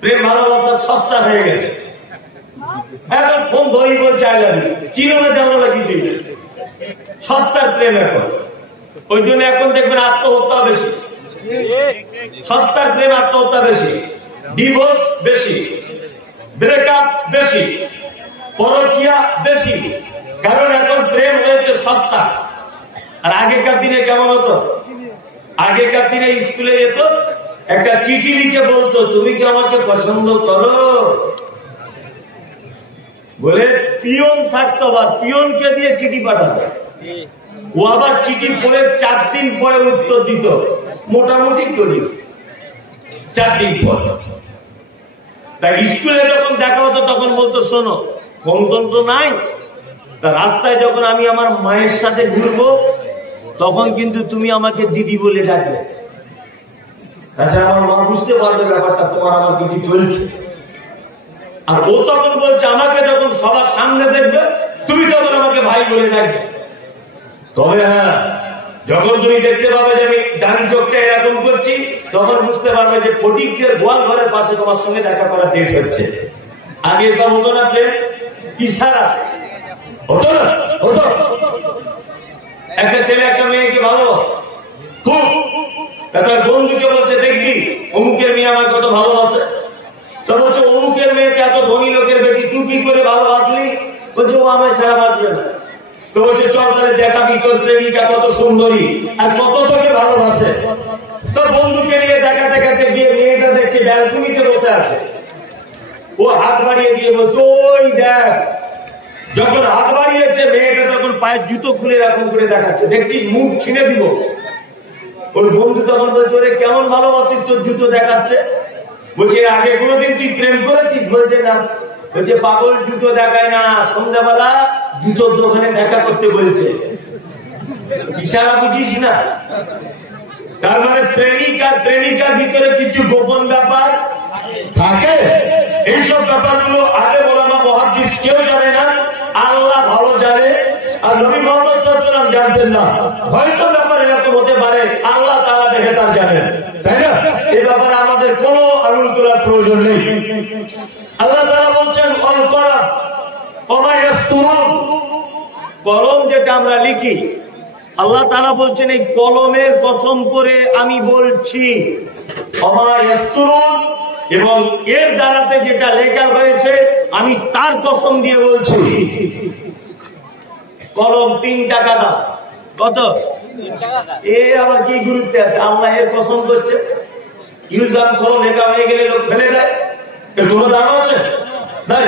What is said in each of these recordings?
প্রেম ভালোবাসা সস্তা হয়ে গেছে। এখন ফোন ধরি বলছে আই লাভ ইউ, চিনো না জানো না কিছুই, সস্তার প্রেম এখন। ওই জন্য এখন দেখবেন আত্মহত্যা বেশি, সস্তার প্রেম আত্মহত্যা বেশি, ডিভোর্স বেশি, ব্রেকআপ বেশি, পরকীয়া বেশি, কারণ এখন প্রেম হয়েছে সস্তা। আর আগেকার দিনে কেমন হতো? আগেকার দিনে স্কুলে যেত, একটা চিঠি লিখে বলতো তুমি কি আমাকে পছন্দ করো বলে পিয়ন থাকতো, বা পিয়নকে দিয়ে চিঠি পাঠাতো। ও আবার চিঠি পড়ে 4 দিন পরে উত্তর দিত, মোটামুটি করি 4 দিন পর। তাই স্কুলে যখন দেখা হতো তখন বলতো শোনো ফোন তো নাই, তা রাস্তায় যখন আমি আমার মায়ের সাথে ঘুরবো তখন কিন্তু তুমি আমাকে দিদি বলে ডাকবে। আচ্ছা, আমার মা বুঝতে পারবে ব্যাপারটা তোমার আমার কিছু চলছে। আর ও তখন বলছে আমাকে যখন সবার সামনে দেখবে তুমি তখন আমাকে ভাই বলে ডাকবে। তবে হ্যাঁ, যখন তুমি দেখতে পাবে যে আমি ডান চোখটা এরকম করছি তখন বুঝতে পারবে যে ফটিকদের গোয়াল ঘরের পাশে তোমার সঙ্গে দেখা করার ডেট হচ্ছে। আগে এসব হতো না, প্রেম ইশারা হতো না, হতো। একটা ছেলে একটা মেয়েকে ভালোবাসে খুব, তার বন্ধুকে বলছে দেখবি অমুকের মেয়ে আমার কত ভালোবাসে। তো বলছে অমুকের মেয়েকে এত ধনী লোকের বেটি তুই কি করে ভালোবাসলি? বলছে ও আমায় ছাড়া বাঁচবে না। তো বলছে চল তাহলে দেখাবি তোর প্রেমিকা কত সুন্দরী আর কত তোকে ভালোবাসে। তো বন্ধুকে নিয়ে দেখাতে গেছে, গিয়ে মেয়েটা দেখছে ব্যালকনিতে বসে আছে। ও হাত বাড়িয়ে দিয়ে বলছে ওই দেখ। যখন হাত বাড়িয়েছে মেয়েটা তখন পায়ের জুতো খুলে এরকম করে দেখাচ্ছে, দেখছি মুখ ছিঁড়ে দিব। ওর বন্ধু তখন বলছে ওরে কেমন ভালোবাসিস তোর জুতো দেখাচ্ছে? বলছে এর আগে কোনোদিন তুই প্রেম করেছিস? বলছে না। বলছে পাগল জুতো দেখায় না, সন্ধ্যাবেলা জুতোর দোকানে দেখা করতে বলছে। ইশারা বুঝিস না? তার মানে প্রেমিক আর প্রেমিকার ভিতরে কিছু গোপন ব্যাপার থাকে। এইসব ব্যাপারগুলো আগে ওলামা মুহাদ্দিস কেউ জানে না, আল্লাহ ভালো জানে। আর নবী মুহাম্মদ সাল্লাল্লাহু আলাইহি ওয়াসাল্লাম জানতেন না। হয়তো ব্যাপার এরকম হতে পারে, আল্লাহ তাআলা দেখে তার জানেন, তাই না? এই ব্যাপারে আমাদের কোনো আঙুল তোলার প্রয়োজন নেই। আল্লাহ তাআলা বলছেন অল কলম ওমা ইয়াসতুরুন, কলম যেটা আমরা লিখি, আল্লাহ তাআলা বলছেন এই কলমের কসম করে আমি বলছি ওমা ইয়াসতুরুন, এবং এর দ্বারাতে যেটা লেখা হয়েছে আমি তার কসম দিয়ে বলছি। কলম 3 টাকা দাম। কত? এর আবার কি গুরুত্ব আছে? আল্লাহ এর কসম করছে। ইউজান করো লেখা হয়ে গেলে লোক ফেলে দেয়, এর কোনো দাম আছে? নাই।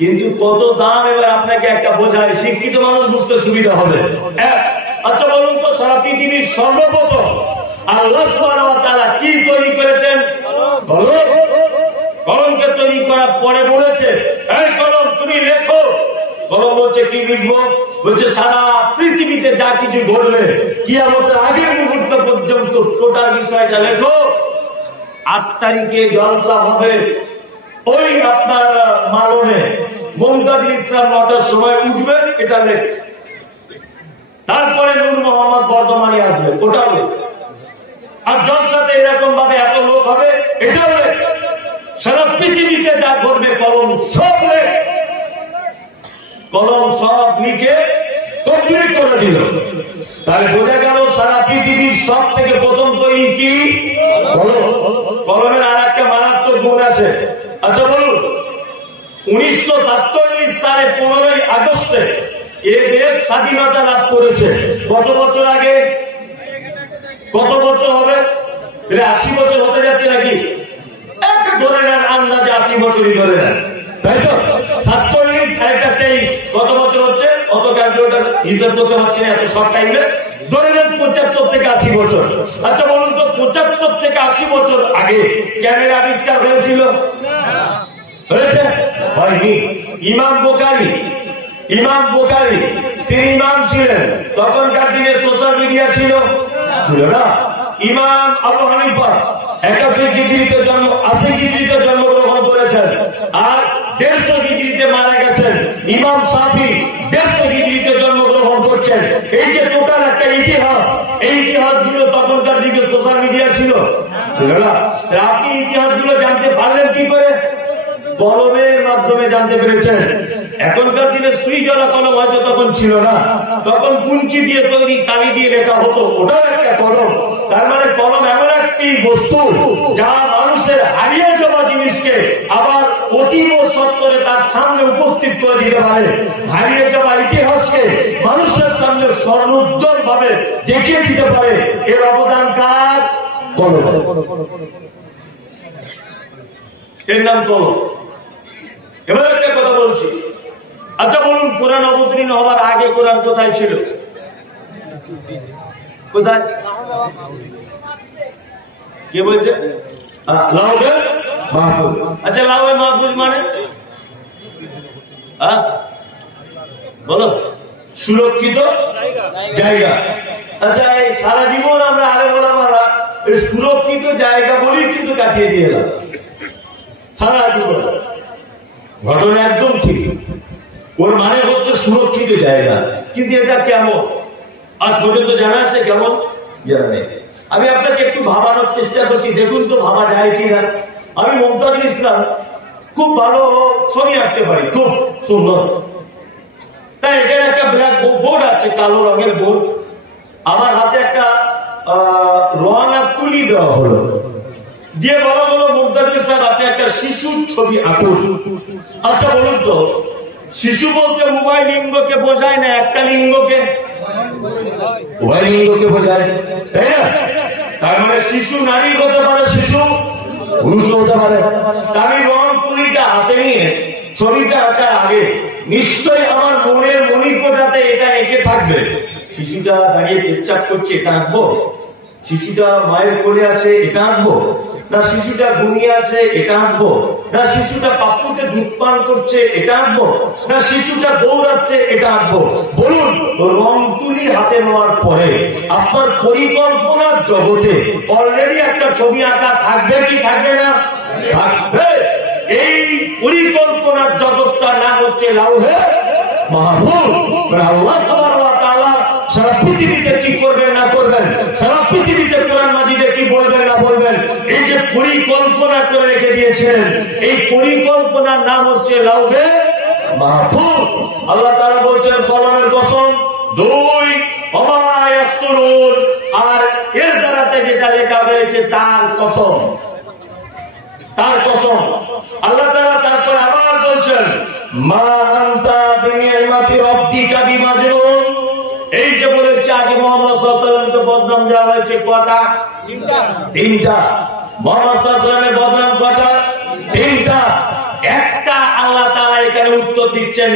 কিন্তু কত দাম এবার আপনাকে একটা বোঝায়, শিক্ষিত মানুষ বুঝতে সুবিধা হবে। আচ্ছা বলুন তো, সারা পৃথিবীর সর্বপ্রথম আল্লাহ সুবহানাহু ওয়া তাআলা কি তৈরি করেছেন? কলম। কলমকে তৈরি করার পরে বলেছে এই কলম তুমি লেখো। কলম বলছে কি লিখবো? বলছে সারা পৃথিবীতে যা কিছু ঘটবে কিয়ামতের আগের মুহূর্ত পর্যন্ত টোটাল বিষয়টা লেখো। 8 তারিখে জলসা হবে ওই আপনার মালনে, মুমতাজুল ইসলাম 9টার সময় উঠবে, এটা লেখ। তারপরে নূর মোহাম্মদ বর্ধমানে আসবে, ওটাও লেখ। আর জলসাতে এরকম ভাবে এত লোক হবে, এটাও লেখ। সারা পৃথিবীতে যা ঘটবে কলম সব লেখ। কলম সব লিখে কমপ্লিট করে দিল। তাহলে বোঝা গেল সারা পৃথিবীর সব থেকে প্রথম তৈরি কি? কলম। কলমের আর একটা মারাত্মক গুণ আছে। আচ্ছা বলুন, 1947 সালে 15ই আগস্টে এ দেশ স্বাধীনতা লাভ করেছে। কত বছর আগে? কত বছর হবে? 80 বছর হতে যাচ্ছে নাকি? একটা ধরে নেন, আন্দাজে 80 বছরই ধরে নেন, তাই তো? 47 আর একটা 23, কত বছর হচ্ছে? অত ক্যালকুলেটর হিসাব করতে পারছি না এত শর্ট টাইমে। ধরে নেন 75 থেকে 80 বছর। আচ্ছা বলুন তো, 75 থেকে 80 বছর আগে ক্যামেরা আবিষ্কার হয়েছিল? হয়েছে? হয়নি। ইমাম বুখারী তিনি ইমাম ছিলেন। তখনকার দিনে সোশ্যাল মিডিয়া ছিল না। ইমাম আবু হানিফা 81 হিজরিতে জন্ম, 80 হিজরিতে জন্মগ্রহণ করেছেন আর 150 হিজরিতে মারা গেছেন। ইমাম শাফি 150 হিজরিতে জন্মগ্রহণ করছেন। করছেন। এই যে টোটাল একটা ইতিহাস, এই ইতিহাস গুলো তখনকার যুগে সোশ্যাল মিডিয়া ছিল না। আপনি ইতিহাস গুলো জানতে পারলেন কি করে? কলমের মাধ্যমে জানতে পেরেছেন। এখনকার দিনে সুইজলা কলম হয়তো তখন ছিল না, তখন কুঞ্চি দিয়ে তৈরি কালি দিয়ে লেখা হতো, ওটাও একটা কলম। তার মানে কলম এমন একটি বস্তু যা মানুষের হারিয়ে যাওয়া জিনিসকে আবার অতীব সত্তরে তার সামনে উপস্থিত করে দিতে পারে। হারিয়ে যাওয়া ইতিহাসকে মানুষের সামনে স্বর্ণোজ্জ্বল ভাবে দেখিয়ে দিতে পারে। এর অবদান কার? কলম। এর নাম কলম। এবার একটা কথা বলছি, আচ্ছা বলুন, কোরআন অবতীর্ণ হওয়ার আগে কোরআন কোথায় ছিল? কোথায়? কে বলছে? লাউহে মাহফুজ। আচ্ছা, লাউহে মাহফুজ মানে বলো? সুরক্ষিত জায়গা। আচ্ছা, এই সারা জীবন আমরা আরে বলা মারা এই সুরক্ষিত জায়গা বলেই কিন্তু কাটিয়ে দিয়ে এলাম সারা জীবন। ঘটনা একদম ঠিক, ওর মানে হচ্ছে সুরক্ষিত জায়গা। কিন্তু এটা কেমন আজ পর্যন্ত জানা আছে? কেমন জানা নেই। আমি আপনাকে একটু ভাবানোর চেষ্টা করছি, দেখুন তো ভাবা যায় কিনা। আমি মুমতাজুল ইসলাম, খুব ভালো ছবি আঁকতে পারি, খুব সুন্দর। তাই এখানে একটা ব্ল্যাক বোর্ড আছে, কালো রঙের বোর্ড। আমার হাতে একটা রং আর তুলি দেওয়া হলো, দিয়ে বলা হলো মুমতাজুল সাহেব আপনি একটা শিশুর ছবি আঁকুন। আচ্ছা বলুন তো, শিশু বলতে উভয় লিঙ্গকে বোঝায় না একটা লিঙ্গকে? উভয় লিঙ্গকে বোঝায়, তাই না? তার মানে শিশু নারী হতে পারে, শিশু পুরুষ হতে পারে। আমি রং তুলিটা হাতে নিয়ে ছবিটা আঁকার আগে নিশ্চয়ই আমার মনের মণিকোটাতে এটা এঁকে থাকবে। শিশুটা দাঁড়িয়ে পেচ্ছাপ করছে, এটা আঁকবো? শিশুটা মায়ের কোলে আছে, এটা আঁকবো? না শিশুটা ঘুমিয়ে আছে, এটা আঁকবো? না শিশুটা পাপ্পুতে দুধ পান করছে, এটা আঁকবো? না শিশুটা দৌড়াচ্ছে, এটা আঁকবো? বলুন, রং তুলি হাতে নেওয়ার পরে আপনার পরিকল্পনার জগতে অলরেডি একটা ছবি আঁকা থাকবে কি থাকবে না? থাকবে। এই পরিকল্পনার জগৎটার নাম হচ্ছে লাউহে মাহফুজ। আল্লাহ সুবহানাহু ওয়া তাআলা সারা পৃথিবীতে কি করবেন না করবেন, সারা পৃথিবীতে কোরআন মাজিদে কি বলবেন না বলবেন, এই যে পরিকল্পনা করে রেখে দিয়েছিলেন, এই পরিকল্পনার নাম হচ্ছে লাউহে মাহফুজ। আল্লাহ তাআলা বলছেন কলমের কসম, 2 ওমা ইয়াসতুরুন, আর এর দ্বারাতে যেটা লেখা হয়েছে তার কসম, তার কসম। আল্লাহ তাআলা তারপর আবার বলছেন মা আনতা বিনিআমাতি রাব্বিকা বিমাজনুন। এই যে বলেছে আগে মুহাম্মদ সাল্লাল্লাহু আলাইহি ওয়াসাল্লামকে বদনাম দেওয়া হয়েছে কটা? 3টা। মুহাম্মদ সাল্লাল্লাহু আলাইহি ওয়াসাল্লামের বদনাম কটা? 3টা। একটা আল্লাহ তাআলা এখানে উত্তর দিচ্ছেন।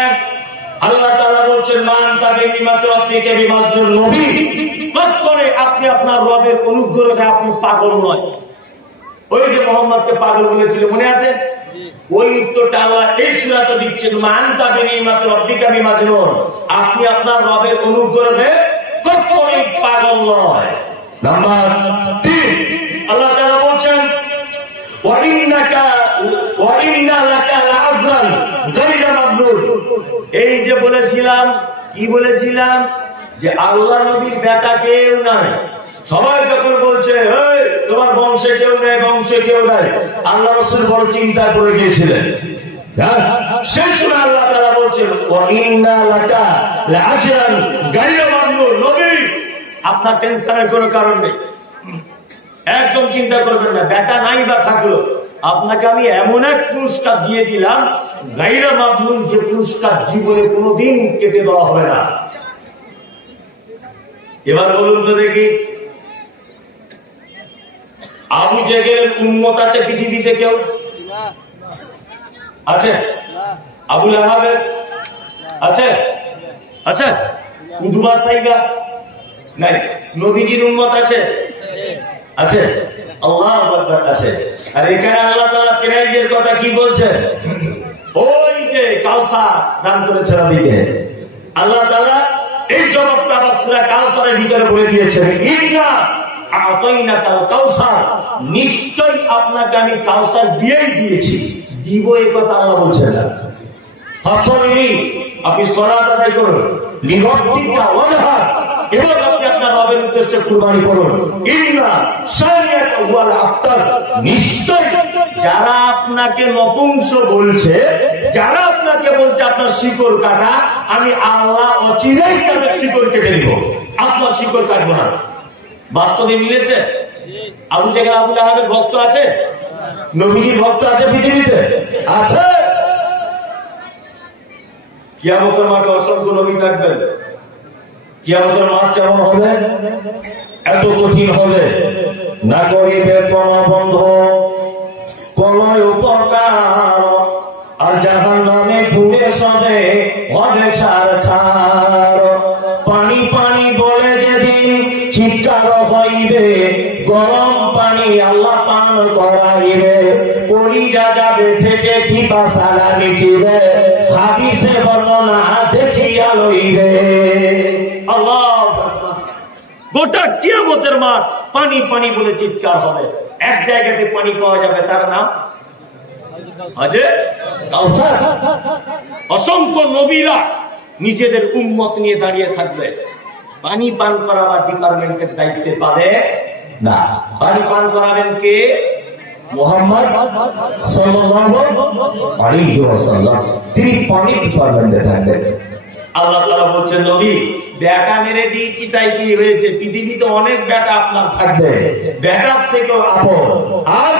এক, আল্লাহ তাআলা বলছেন মা আনতা বিনিআমাতি রাব্বিকা বিমাজনুন। নবী, কখনোই আপনি আপনার রবের অনুগ্রহে আপনি পাগল নয়। ওই যে মোহাম্মদকে পাগল বলেছিল, মনে আছে? ওই উত্তরটা আল্লাহ এই সূরাতে দিচ্ছেন মা আনতা বিনিআমাতি রাব্বিকা বিমাজনুন। আপনি আপনার রবের অনুগ্রহে কখনোই পাগল নয়। নাম্বার 3, আল্লাহ তাআলা বলছেন ওয়া ইন্না লাকা লাআজরান গায়রা মামনুন। এই যে বলেছিলাম, কি বলেছিলাম? যে আল্লাহ নবীর বেটা কেউ নাই। সবাই যখন বলছে তোমার বংশে কেউ নেই, বংশে কেউ নাই, আল্লাহ রাসূল বড় চিন্তা করে গিয়েছিলেন। সেই সময় আল্লাহ তাআলা বলছেন ওয়া ইন্না লাকা লাআজরান গায়রা মামনুন। নবী, আপনার টেনশনের কোনো কারণ নেই, একদম চিন্তা করবেন না। বেটা নাই বা থাকলো, আপনাকে আমি এমন এক পুরস্কার দিয়ে দিলাম গায়রা মামনুন, যে পুরস্কার জীবনে কোনোদিন কেটে দেওয়া হবে না। এবার বলুন তো দেখি, আবু জেহেলের উম্মত আছে পৃথিবীতে কেউ? আছে? আবুল আহাবের আছে? আছে? উদবা সাইবা নাই? নবীজির উম্মত আছে? আছে? আল্লাহু আকবার আছে। আর এখানে আল্লাহ তাআলা প্রাইজের কথা কি বলছে? ওই যে কাউসার দান করেছে নবীকে, আল্লাহ তাআলা এই জবাবটা আবার সূরা কাউসারের ভিতরে বলে দিয়েছেন ইন্না আতাইনাকাল কাউসার। নিশ্চয়ই আপনাকে আমি কাউসার দিয়েই দিয়েছি, দিব এই কথা আল্লাহ বলছেন না। ফাসল্লি, আপনি সালাত আদায় করুন, লিরাব্বিকা ওয়ানহার, এবং আপনি আপনার রবের উদ্দেশ্যে কুরবানি করুন। ইন্না শানিয়াকা হুয়াল আবতার, নিশ্চয় যারা আপনাকে নপুংস বলছে, যারা আপনাকে বলছে আপনার শিকড় কাটা, আমি আল্লাহ অচিরেই তাদের শিকড় কেটে দিব, আপনার শিকড় কাটবো না। বাস্তবে মিলেছে? আবু জেহেল আবু লাহাবের ভক্ত আছে? নবীজির ভক্ত আছে পৃথিবীতে? আছে। কিয়ামতের মাঠে অসংখ্য নবী থাকবেন। কিয়ামতের মাঠ কেমন হবে? এত কঠিন হবে, না করিবে কোন বন্ধ কোন উপকার, আর জাহান্নামে পুড়ে সবে হবে ছারখার। পানি পানি বলে যেদিন চিৎকার হইবে, গরম পানি আল্লাহ পান করাইবে, কলিজা যাবে ফেটে পিপাসা মিটিবে, হাদিসে বর্ণনা দেখিয়া লইবে। আল্লাহু আকবার। গোটা কিয়ামতের মাঠ পানি পানি বলে চিৎকার হবে। এক জায়গাতে পানি পাওয়া যাবে, তার নাম হাজে কাউসার। অসংখ্য নবীরা নিজেদের উম্মত নিয়ে দাঁড়িয়ে থাকবে। পানি পান করাবার ডিপার্টমেন্টের দায়িত্বে পাবে না। পানি পান করাবেন কে? মুহাম্মদ সাল্লাল্লাহু আলাইহি ওয়াসাল্লাম। তিনি পানি ডিপার্টমেন্টে থাকবেন। আল্লাহ তাআলা বলছেন, নবী বেটা মেরে দিয়েছি তাই কি হয়েছে? পৃথিবীতে অনেক বেটা আপনার থাকবে, বেটার থেকেও আপন, আর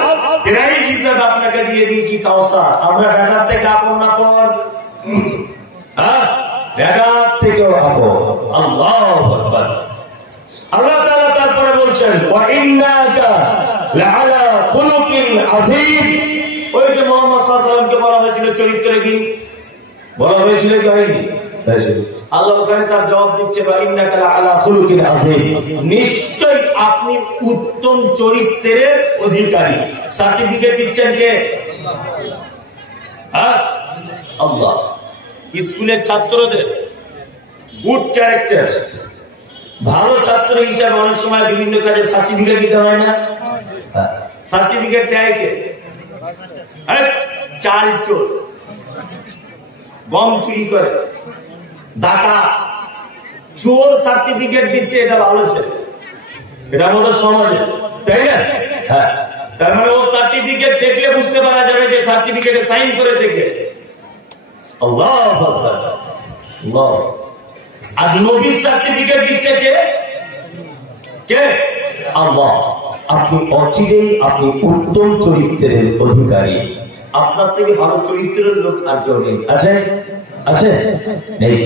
প্রাইজ হিসাবে আপনাকে দিয়ে দিয়েছি কাউসার। আমরা বেটার থেকে আপন না পর? হ্যাঁ, বেটার থেকেও আপন। আল্লাহু আকবার। আল্লাহ তাআলা তারপরে বলছেন, ওয়া ইন্নাকা লাআলা খুলুকিন আযীম। ওই যে মুহাম্মদ সাল্লাল্লাহু আলাইহি ওয়াসাল্লামকে বলা হয়েছিল চরিত্রহীন, বলা হয়েছিল কি হয়নি? আল্লাহ ওখানে তার জবাব দিচ্ছে, ওয়া ইন্নাকা লাআলা খুলুকিন আযীম, নিশ্চয় আপনি উত্তম চরিত্রের অধিকারী। সার্টিফিকেট দিচ্ছেন কে? হ্যাঁ, আল্লাহ। স্কুলের ছাত্রদের গুড ক্যারেক্টার, ভালো ছাত্র হিসাবে অনেক সময় বিভিন্ন কাজে সার্টিফিকেট দিতে হয় না? সার্টিফিকেট দেয় কে? চাল চোর, গম চুরি করে, ডাকাত, চোর সার্টিফিকেট দিচ্ছে, এটা ভালো ছেলে, এটা আমাদের সমাজে, তাই না? হ্যাঁ, তার মানে ও সার্টিফিকেট দেখলে বুঝতে পারা যাবে যে সার্টিফিকেটে সাইন করেছে কে? আল্লাহু আকবার। আল্লাহ। আর নবীর সার্টিফিকেট দিচ্ছে কে? কে? আল্লাহ। আপনি অচিরেই আপনি উত্তম চরিত্রের অধিকারী। আপনার থেকে ভালো চরিত্রের লোক আর কেউ নেই। আছে? আছে? নেই।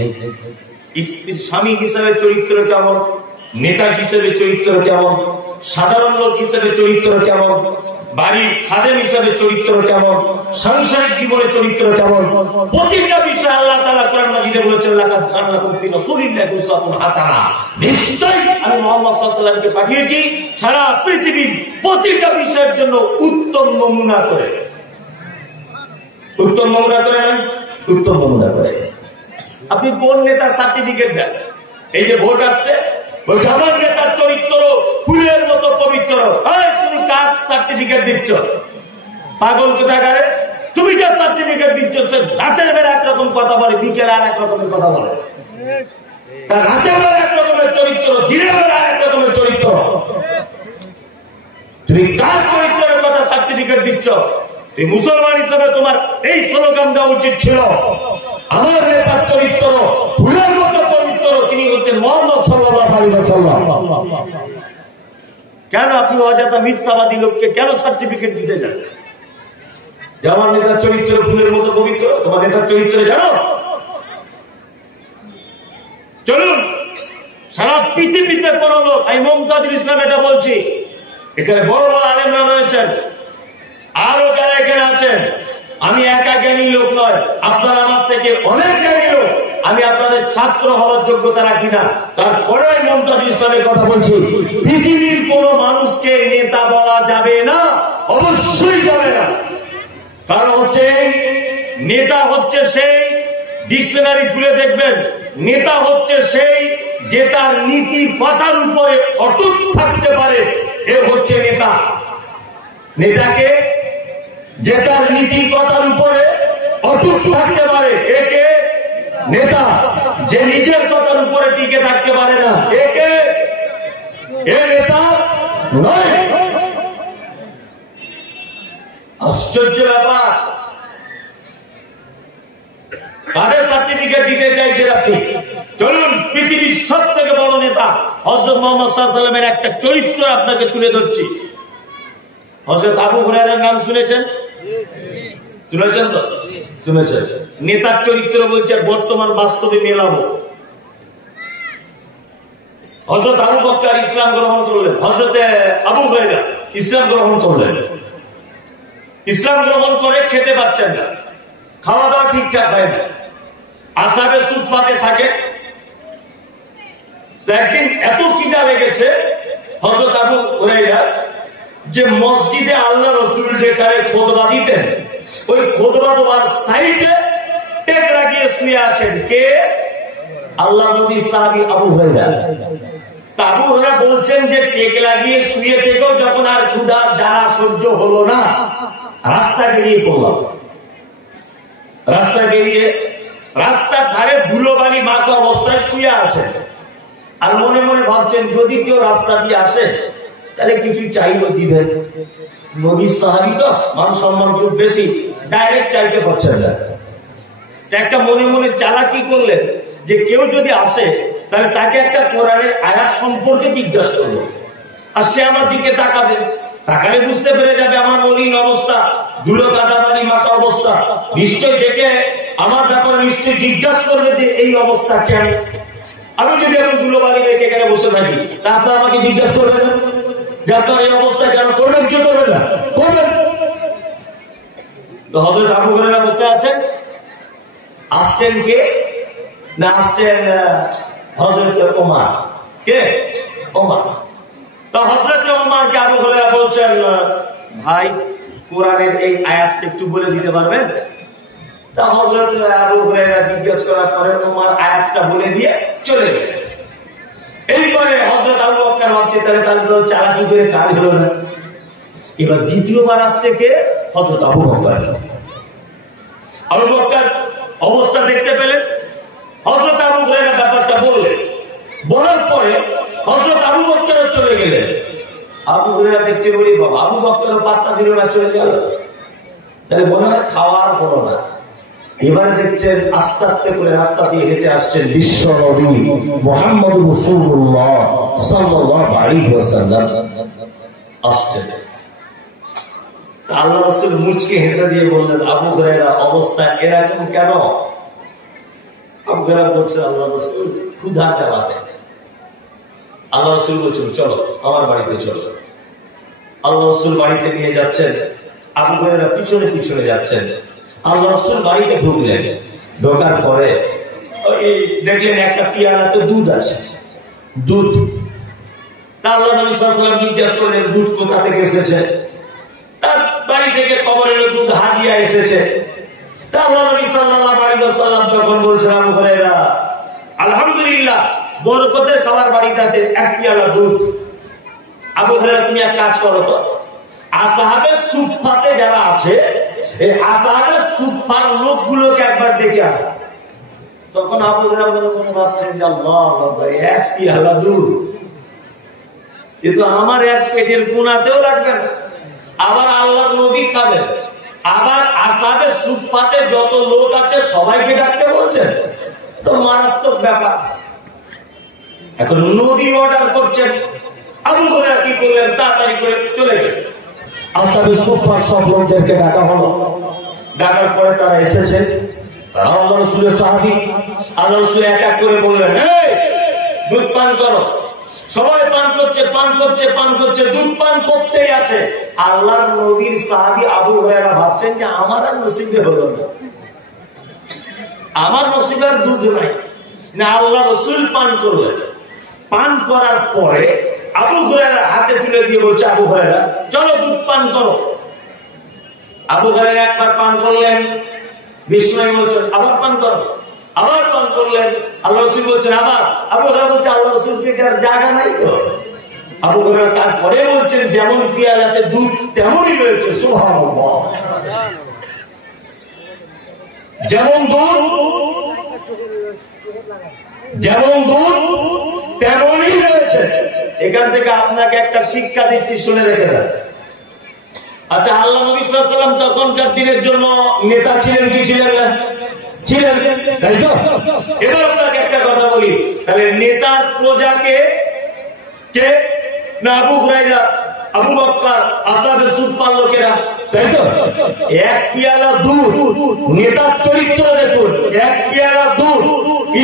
স্ত্রীর স্বামী হিসেবে চরিত্র কেমন, নেতা হিসেবে চরিত্র কেমন, সাধারণ লোক হিসেবে চরিত্র কেমন, বাড়ির খাদেম হিসেবে চরিত্র কেমন, সাংসারিক জীবনে চরিত্র কেমন, প্রতিটা বিষয় আল্লাহ তাআলা কোরআন মাজিদে বলেছেন, লাকাদ কানা লাকুম ফি রাসূলিল্লাহি উসওয়াতুন হাসানাহ। নিশ্চয় আমি মুহাম্মদ সাল্লাল্লাহু আলাইহি ওয়াসাল্লামকে পাঠিয়েছি সারা পৃথিবীর প্রতিটা বিষয়ের জন্য উত্তম নমুনা করে। উত্তম নমুনা করে না, উত্তম নমুনা করে। আপনি কোন নেতার সার্টিফিকেট দেন? এই যে ভোট আসছে, বলছে আমার নেতার চরিত্র ফুলের মতো পবিত্র। তুমি কার সার্টিফিকেট দিচ্ছ? পাগল কোথাকারে? তুমি যে সার্টিফিকেট দিচ্ছ, সে রাতের বেলা একরকম কথা বলে, বিকেলে আর এক রকমের কথা বলে। তার রাতের বেলা এক রকমের চরিত্র, দিনের বেলা আর এক রকমের চরিত্র। তুমি কার চরিত্রের কথা সার্টিফিকেট দিচ্ছ? এই মুসলমান হিসেবে তোমার এই স্লোগান দেওয়া উচিত ছিল, আমার নেতার চরিত্র ফুলের মতো পবিত্র, তিনি হচ্ছেন মুহাম্মদ সাল্লাল্লাহু আলাইহি ওয়াসাল্লাম। কেন আপনি অযথা মিথ্যাবাদী লোককে কেন সার্টিফিকেট দিতে যান? যে আমার নেতার চরিত্র ফুলের মতো পবিত্র, তোমার নেতার চরিত্র জানো? চলুন, সারা পৃথিবীতে কোন লোক, আমি মুমতাজুল ইসলাম এটা বলছি, এখানে বড় বড় আলেমরা রয়েছেন, আরো যারা এখানে আছেন, আমি একা জ্ঞানী লোক নয়, আপনারা আমার থেকে অনেক জ্ঞানী লোক। আমি আপনাদের ছাত্র হওয়ার যোগ্যতা রাখি না, তারপরে মুমতাজুল ইসলামের কথা বলছি। পৃথিবীর কোন মানুষকে নেতা বলা যাবে না, অবশ্যই যাবে না। কারণ হচ্ছে নেতা হচ্ছে সেই, ডিকশনারি খুলে দেখবেন, নেতা হচ্ছে সেই যে তার নীতি কথার উপরে অটুট থাকতে পারে, এ হচ্ছে নেতা। নেতাকে যে তার নীতি কথার উপরে অটুট থাকতে পারে, একে নেতা যে নিজের কথার উপরে টিকে থাকতে পারে না, একে এ নেতা নয়। আশ্চর্য ব্যাপার। কাদের সার্টিফিকেট দিতে চাইছেন আপনি? চলুন পৃথিবীর সব থেকে বড় নেতা হযরত মুহাম্মদ সাল্লাল্লাহু আলাইহি ওয়াসাল্লামের একটা চরিত্র আপনাকে তুলে ধরছি। হযরত আবু হুরায়রার নাম শুনেছেন? শুনেছেন তো? শুনেছেন। নেতার চরিত্র বলছে, বর্তমান বাস্তবে মেলাবো। হযরত আবু বকর ইসলাম গ্রহণ করলেন, হযরত আবু হুরায়রা ইসলাম গ্রহণ করলেন। ইসলাম গ্রহণ করে খেতে পাচ্ছেন না, খাওয়া দাওয়া ঠিকঠাক হয় না, আসাবে সুদপাতে থাকে। একদিন এত খিদা লেগেছে হযরত আবু হুরায়রা যে মসজিদে আল্লাহ রাসূল যেখানে খুতবা দিতেন, ওই খুতবা দেওয়ার সাইডে টেক লাগিয়ে শুয়ে আছেন। কে? আল্লাহ নবী সাহাবী আবু হুরায়রা। আবু হুরায়রা বলছেন যে টেক লাগিয়ে শুয়ে থেকেও যখন আর ক্ষুধা জ্বালা সহ্য হলো না, রাস্তায় বেরিয়ে পড়লাম। রাস্তায় বেরিয়ে রাস্তার ধারে ধুলোবালি মাখা অবস্থায় শুয়ে আছে, আর মনে মনে ভাবছেন যদি কেউ রাস্তা দিয়ে আসে তাহলে কিছু চাইবো, দিবেন। নবীর সাহাবী তো, মান সম্মান খুব বেশি, ডাইরেক্ট চাইতে পারছেন না। একটা মনে মনে চালাকি করলেন যে কেউ যদি আসে তাহলে তাকে একটা কোরআনের আয়াত সম্পর্কে জিজ্ঞাসা করবো, আর সে আমার দিকে তাকাবে, তাকালে বুঝতে পেরে যাবে আমার মলিন অবস্থা, ধুলো কাদাবালি মাখা অবস্থা। নিশ্চয় দেখে আমার ব্যাপারে নিশ্চয় জিজ্ঞাসা করবে যে এই অবস্থা কেন। আমি যদি এখন ধুলোবালি রেখে এখানে বসে থাকি, তা আপনার আমাকে জিজ্ঞাসা করবেন যে আপনার এই অবস্থা কেন? করবেন কি করবেন না? করবেন। তো হযরত আবু হুরায়রা বসে আছেন। আসছেন কে? না আসছেন হযরত ওমর। কে? ওমর। তো হযরত ওমরকে আবু হুরায়রা বলছেন, ভাই কোরআনের এই আয়াতটা একটু বলে দিতে পারবেন? তা হযরত আবু হুরায়রা জিজ্ঞেস করার পরে ওমর আয়াতটা বলে দিয়ে চলে গেলেন। এইবারে হযরত আবু বকর ভাবছে তাহলে তো চালাকি করে কাজ হলো না। এবার দ্বিতীয়বার আসছে কে? হযরত আবু বকর। আবু বকর অবস্থা দেখতে পেলেন, হযরত আবু হুরায়রা ব্যাপারটা বললেন। বলার পরে হযরত আবু বকর চলে গেলেন। আবু হুরায়রা দেখছে, বলি বাবা, আবু বকর পাত্তা দিল না, চলে গেল। তাহলে মনে হয় খাওয়ার হলো না। এবার দেখছেন আস্তে আস্তে করে রাস্তা দিয়ে হেঁটে আসছেন বিশ্ব নবী মুহাম্মদ রাসূলুল্লাহ সাল্লাল্লাহু আলাইহি ওয়াসাল্লাম আসছেন। আল্লাহ রাসূল মুচকে হেসে দিয়ে বললেন, আবু হুরায়রা অবস্থা এরকম কেন? আবু হুরায়রা বলছে, আল্লাহ রাসূল ক্ষুধা জ্বালাতে। আল্লাহ রাসূল বলছেন, চলো আমার বাড়িতে চলো। আল্লাহ রাসূল বাড়িতে নিয়ে যাচ্ছেন, আবু হুরায়রা পিছনে পিছনে যাচ্ছেন। আল্লাহ রাসূল বাড়িতে ঢুকলেন। ঢোকার পরে দেখলেন একটা পিয়ালাতে দুধ আছে, দুধ। তা আল্লাহ নবী সাল্লাল্লাহু আলাইহি ওয়াসাল্লাম জিজ্ঞাসা করলেন, দুধ কোথা থেকে এসেছে? তার বাড়ি থেকে খবর এলো দুধ হাদিয়া এসেছে। তা আল্লাহ নবী সাল্লাল্লাহু আলাইহি ওয়াসাল্লাম তখন বলছেন, আবু হুরায়রা আলহামদুলিল্লাহ, বরকতের খাবার বাড়িটাতে এক পিয়ালা দুধ। আবু হুরায়রা তুমি এক কাজ করো তো, আসহাবে সুফফাতে যারা আছে এই আসহাবে সুফফার লোকগুলোকে একবার ডেকে আনো। তখন আবু হুরায়রা মনে মনে ভাবছেন যে আল্লাহ আল্লাহ, এক পিয়ালা দুধ, এ তো আমার এক পেটের কোনাতেও লাগবে না, আবার আল্লাহর নবী খাবেন, আবার আসহাবে সুফফাতে যত লোক আছে সবাইকে ডাকতে বলছেন, তো মারাত্মক ব্যাপার। এখন নবী অর্ডার করছেন। আবু হুরায়রা কি করলেন? তাড়াতাড়ি করে চলে গেলেন। আসহাবে সুফফার সব লোকদেরকে ডাকা হলো। ডাকার পরে তারা এসেছে, তারা আল্লাহ রাসূলের সাহাবী। আল্লাহ রাসূল এক এক করে বললেন, এই দুধ পান করো। সবাই পান করছে, পান করছে, পান করছে, দুধ পান করতেই আছে। আল্লাহর নবীর সাহাবী আবু হুরায়রা ভাবছেন যে আমার আর নসিবে হলো না, আমার নসিবের দুধ নাই না। আল্লাহ রাসূল পান করলেন। পান করার পরে আবু হুরায়রা হাতে তুলে দিয়ে বলছে, আবু হুরায়রা চলো দুধ পান করো। আবু হুরায়রা একবার পান করলেন, বিশ্বনবী বলছেন আবার পান করো, আবার পান করলেন। আল্লাহ রাসূল বলছেন আবার। আবু হুরায়রা বলছে, আল্লাহ রাসূল পেটের জায়গা নাই তো। আবু হুরায়রা তারপরে বলছেন, যেমন পিয়ালাতে দুধ তেমনই রয়েছে। সুবহানাল্লাহ, যেমন দুধ যেমন দুধ তেমনই রয়েছে। এখান থেকে আপনাকে একটা শিক্ষা দিচ্ছি, শুনে রেখে দেন। আচ্ছা, আল্লাহ নবী সাল্লাল্লাহু আলাইহি ওয়াসাল্লাম তখনকার দিনের জন্য নেতা ছিলেন কি ছিলেন না? ছিলেন, তাই তো? এবার আপনাকে একটা কথা বলি, তাহলে নেতার প্রজাকে কে? না আবু হুরায়রা, আবু বকর, আসহাবে সুফফার লোকেরা, তাই তো? এক পেয়ালা দুধ, নেতার চরিত্র দেখুন, এক পেয়ালা দুধ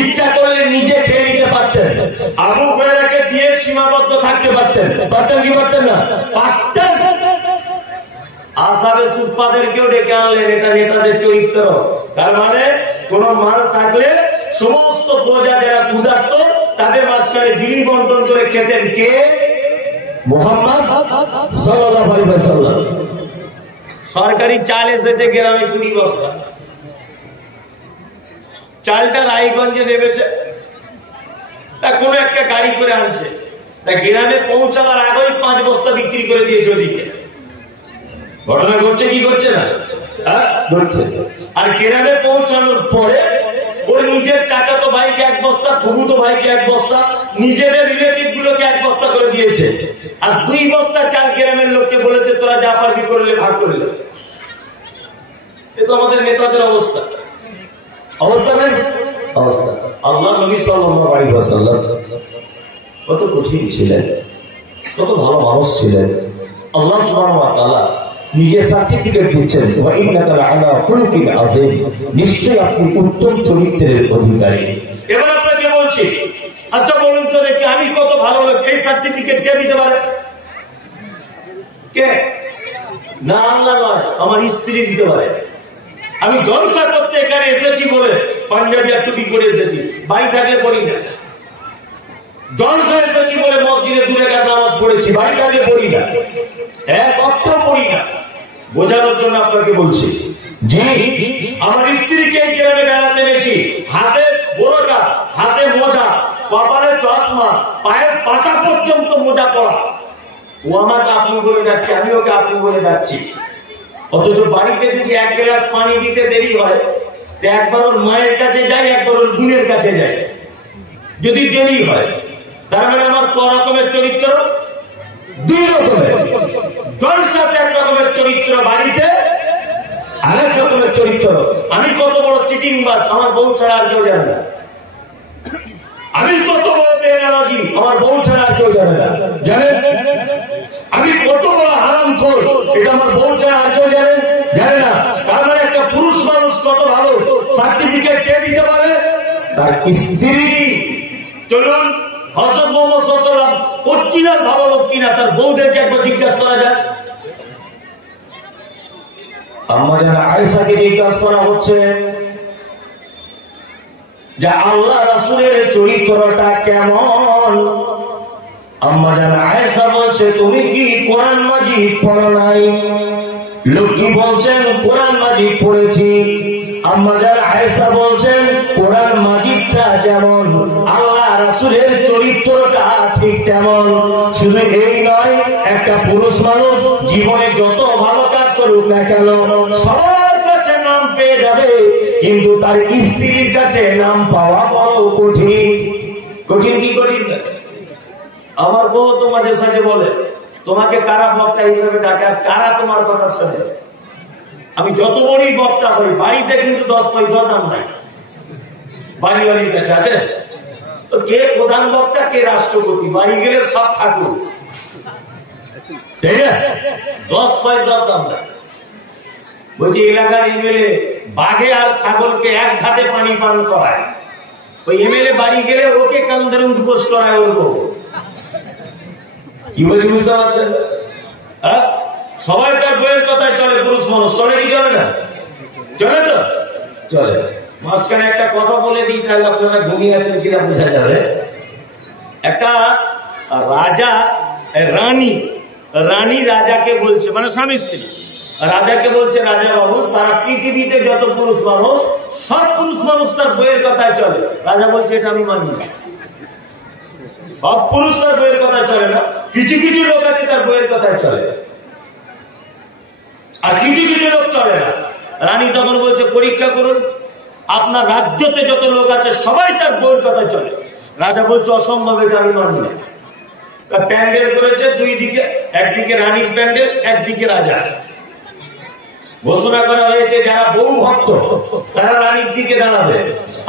ইচ্ছা করলে নিজে খেয়ে নিতে পারতেন, আবু হুরায়রাকে দিয়ে সীমাবদ্ধ থাকতে পারতেন। পারতেন কি পারতেন না? পারতেন। আসহাবে সুফফাদেরকেও ডেকে আনলেন, এটা নেতাদের চরিত্র। তার মানে কোন মাল থাকলে সমস্ত প্রজা যারা ক্ষুধার্ত তাদের মাঝখানে বিলি বন্টন করে খেতেন কে? মুহাম্মদ সাল্লাল্লাহু আলাইহি ওয়াসাল্লাম। সরকারি চাল এসেছে গ্রামে 20 বস্তা, চালটা রায়গঞ্জে নেমেছে, তা কোন একটা গাড়ি করে আনছে, তা গ্রামে পৌঁছাবার আগেই 5 বস্তা বিক্রি করে দিয়েছে ওদিকে। ঘটনা ঘটছে কি ঘটছে না? ঘটছে। আর গ্রামে পৌঁছানোর পরে ওর নিজের চাচাতো ভাইকে 1 বস্তা, ফুফুতো ভাইকে 1 বস্তা, নিজেদের রিলেটিভ গুলোকে 1 বস্তা করে দিয়েছে। আর 2 বস্তা চাল গ্রামের লোককে বলেছে তোরা যা পারবি করলে ভাগ করে নে। এ তো আমাদের নেতাদের অবস্থা। অবস্থা নেই? অবস্থা। আল্লাহ নবী সাল্লাল্লাহু আলাইহি ওয়াসাল্লাম কত কঠিন ছিলেন, কত ভালো মানুষ ছিলেন। আল্লাহ সুবহানাহু ওয়া তাআলা নিজে সার্টিফিকেট দিচ্ছেন, ওয়া ইন্নাকা লাআলা খুলুকিন আযীম, নিশ্চয়ই আপনি উত্তম চরিত্রের অধিকারী। এবার আপনাকে বলছি, আচ্ছা বলুন তো দেখি আমি কত ভালো লোক, এই সার্টিফিকেট কে দিতে পারে? কে? না আল্লাহ নয়, আমার স্ত্রী দিতে পারে। আমি জলসা করতে এখানে এসেছি বলে পাঞ্জাবি আর টুপি পরে এসেছি, বাড়ি থাকলে পড়ি না। জলসা এসেছি বলে মসজিদে 2 রাকাত নামাজ পড়েছি, বাড়ি থাকলে পড়ি না, এক অর্থ পড়ি না। বোঝানোর জন্য আপনাকে বলছি, জি আমার স্ত্রীকে এই গ্রামে বেড়াতে এনেছি, হাতে বোরকা, হাতে মোজা, কপালে চশমা, পায়ের পাতা পর্যন্ত মোজা পরা। ও আমাকে আপনি বলে যাচ্ছে, আমি ওকে আপনি বলে যাচ্ছি। অথচ বাড়িতে যদি 1 গ্লাস পানি দিতে দেরি হয়, একবার ওর মায়ের কাছে যাই, একবার ওর বোনের কাছে যাই, যদি দেরি হয়। তার মানে আমার ক রকমের চরিত্র? 2 রকমের। জলসাতে 1 রকমের চরিত্র, বাড়িতে আরেক রকমের চরিত্র। আমি কত বড় চিটিংবাজ আমার বউ ছাড়া আর কেউ জানে না। আমি কত বড় বেনামাজি আমার বউ ছাড়া আর কেউ জানে না। জানেন? আমি কত বড় হারামখোর এটা আমার বউ ছাড়া আর কেউ জানে জানে না। তার মানে একটা পুরুষ মানুষ কত ভালো, সার্টিফিকেট কে দিতে পারে? তার স্ত্রী। চলুন হযরত মুহাম্মদ সাল্লাল্লাহু আলাইহি ওয়াসাল্লাম অরিজিনাল ভালো লোক কিনা তার বউদেরকে একবার জিজ্ঞাসা করা যায়। আম্মা জান আয়েশাকে জিজ্ঞাসা করা হচ্ছে যে আল্লাহ রাসূলের চরিত্রটা কেমন? আম্মা জান আয়েশা বলছে তুমি কি কোরআন মাজিদ পড়ো নাই? লোকটি বলছেন কোরআন মাজিদ পড়েছি। আম্মা জান আয়েশা বলছেন কোরআন মাজিদটা যেমন আল্লাহ রাসূলের চরিত্রটা ঠিক তেমন। শুধু এই নয়, একটা পুরুষ মানুষ জীবনে যত ভালো কাজ করুক না কেন সবার কাছে নাম পেয়ে যাবে, কিন্তু তার স্ত্রীর কাছে নাম পাওয়া বড় কঠিন। কঠিন কি কঠিন? আমার বউ তো মাঝে সাঝে বলে তোমাকে কারা বক্তা হিসেবে ডাকে, কারা তোমার কথা শোনে। আমি যত বড়ই বক্তা হই বাড়িতে কিন্তু 10 পয়সা দাম নাই। বাড়ির কাছে আছে তো কে প্রধান বক্তা, কে রাষ্ট্রপতি, বাড়ি গেলে সব ঠাকুর, তাই না? 10 পয়সা দাম নাই। বলছি এলাকার এমএলএ বাঘে আর ছাগলকে 1 ঘাটে পানি পান করায়, ওই এমএলএ বাড়ি গেলে ওকে কান ধরে উঠবোস করায় ওর বউ। কি বলছি বুঝতে পারছেন? সবাই তার বইয়ের কথায় চলে, পুরুষ মানুষ চলে কি চলে না? চলে তো চলে। মাঝখানে একটা কথা বলে দিই, তাহলে আপনারা ঘুমিয়ে আছেন কিনা বোঝা যাবে। একটা রাজা রানী রাজাকে বলছে, মানে স্বামী স্ত্রী, রাজাকে বলছে রাজা বাবু সারা পৃথিবীতে যত পুরুষ মানুষ সব পুরুষ মানুষ তার বইয়ের কথায় চলে। রাজা বলছে এটা আমি মানি না, সব পুরুষ তার বইয়ের কথায় চলে না, কিছু কিছু লোক আছে তার বইয়ের কথায় চলে আর কিছু কিছু লোক চলে না। রানী তখন বলছে পরীক্ষা করুন। আপনার রাজ্যতে যত লোক আছে সবাই তার বউয়ের কথা চলে। রাজা বলছে অসম্ভব, এটা আমি মানি না। প্যান্ডেল করেছে দুই দিকে, একদিকে রানীর প্যান্ডেল, একদিকে রাজা। ঘোষণা করা হয়েছে যারা বউ ভক্ত তারা রানীর দিকে দাঁড়াবে,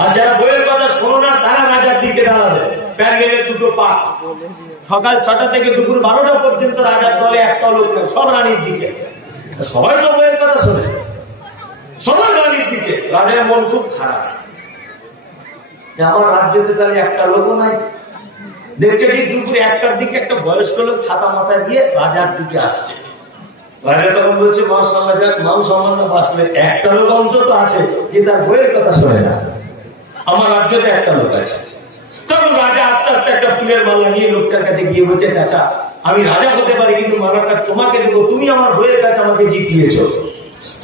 আর যারা বউয়ের কথা শোনো না তারা রাজার দিকে দাঁড়াবে। প্যান্ডেলের দুটো পাক, সকাল 6টা থেকে দুপুর 12টা পর্যন্ত রাজার দলে একটা লোক না, সব রানীর দিকে। সবাই তো বউয়ের কথা শোনে, সবাই রানীর দিকে। রাজার মন খুব খারাপ, আমার রাজ্যতে তাহলে একটা লোকও নাই। দেখছে ঠিক দুপুরে 1টার দিকে একটা বয়স্ক লোক ছাতা মাথায় দিয়ে রাজার দিকে আসছে। রাজা তখন বলছে মাশাআল্লাহ, যাক মান সম্মান বাঁচলে, একটা লোক অন্তত আছে যে তার বইয়ের কথা শোনে না। আমার রাজ্যতে একটা লোক আছে। তখন রাজা আস্তে আস্তে একটা ফুলের মালা নিয়ে লোকটার কাছে গিয়ে বলছে, চাচা আমি রাজা হতে পারি কিন্তু মালাটা তোমাকে দেবো, তুমি আমার বইয়ের কাছে আমাকে জিতিয়েছ।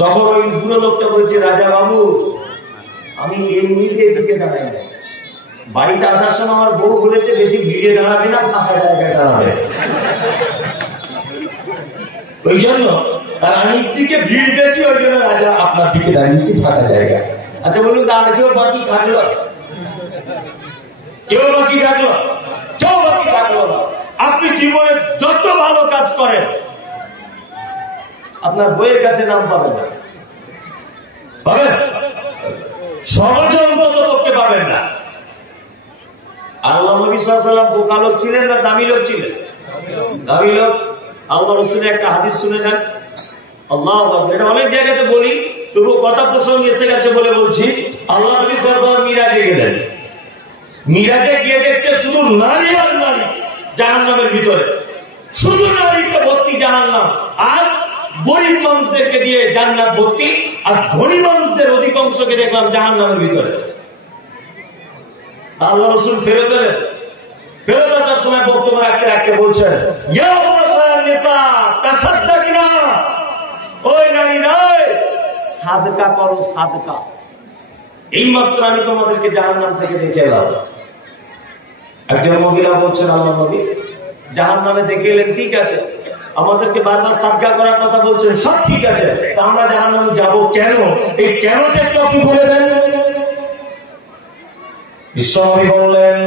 তখন ওই বুড়ো লোকটা বলছে, রাজা বাবু আমি এমনিতে দিকে দাঁড়াই না, বাড়িতে আসার সময় আমার বউ বলেছে বেশি ভিড়ে দাঁড়াবে না, ফাঁকা জায়গায় দাঁড়াবে, ওই জন্য রানীর দিকে ভিড় বেশি, ওই জন্য রাজা আপনার দিকে দাঁড়িয়েছি ফাঁকা জায়গায়। আচ্ছা বলুন তো, আর কেউ বাকি থাকলো? কেউ বাকি থাকলো? কেউ বাকি থাকলো না। আপনি জীবনে যত ভালো কাজ করেন আপনার বইয়ের কাছে নাম পাবেন না, পাবেন ষড়যন্ত্র করতে পাবেন না। আল্লাহ নবী সাল্লাল্লাহু আলাইহি ওয়াসাল্লাম বোকা লোক ছিলেন না দামি লোক ছিলেন? দামি লোক। আল্লাহ রাসূলের একটা হাদিস শুনে নেন, আল্লাহু আকবার। এটা অনেক জায়গাতে বলি, তবু কথা প্রসঙ্গ এসে গেছে বলে বলছি। আল্লাহ নবী সাল্লাল্লাহু আলাইহি ওয়াসাল্লাম মিরাজে গেলেন। মিরাজে গিয়ে দেখছে শুধু নারী আর নারী জাহান্নামের ভিতরে, শুধু নারীতে ভর্তি জাহান্নাম, আর গরিব মানুষদেরকে দিয়ে জান্নাত ভর্তি, আর ধনী মানুষদের অধিকাংশকে দেখলাম জাহান্নামের ভিতরে। আল্লাহ রাসূল ফেরত এলেন। ফেরত আসার সময় বক্তব্য রাখতে রাখতে বলছেন, ইয়া মাশাআর নিসা তাসাদদাকনা, ওই নারীরা সাদকা করো, সাদকা। এইমাত্র আমি তোমাদেরকে জাহান্নাম থেকে দেখে এলাম। একজন মহিলা বলছেন, আল্লাহ নবী জাহান্নামে দেখে এলেন, ঠিক আছে, আমাদেরকে বারবার সাদকা করার কথা বলছেন, সব ঠিক আছে, তা আমরা জাহান্নামে যাব কেন? এই কেনটা একটু আপনি বলে দেন। বিশ্বনবী বললেন,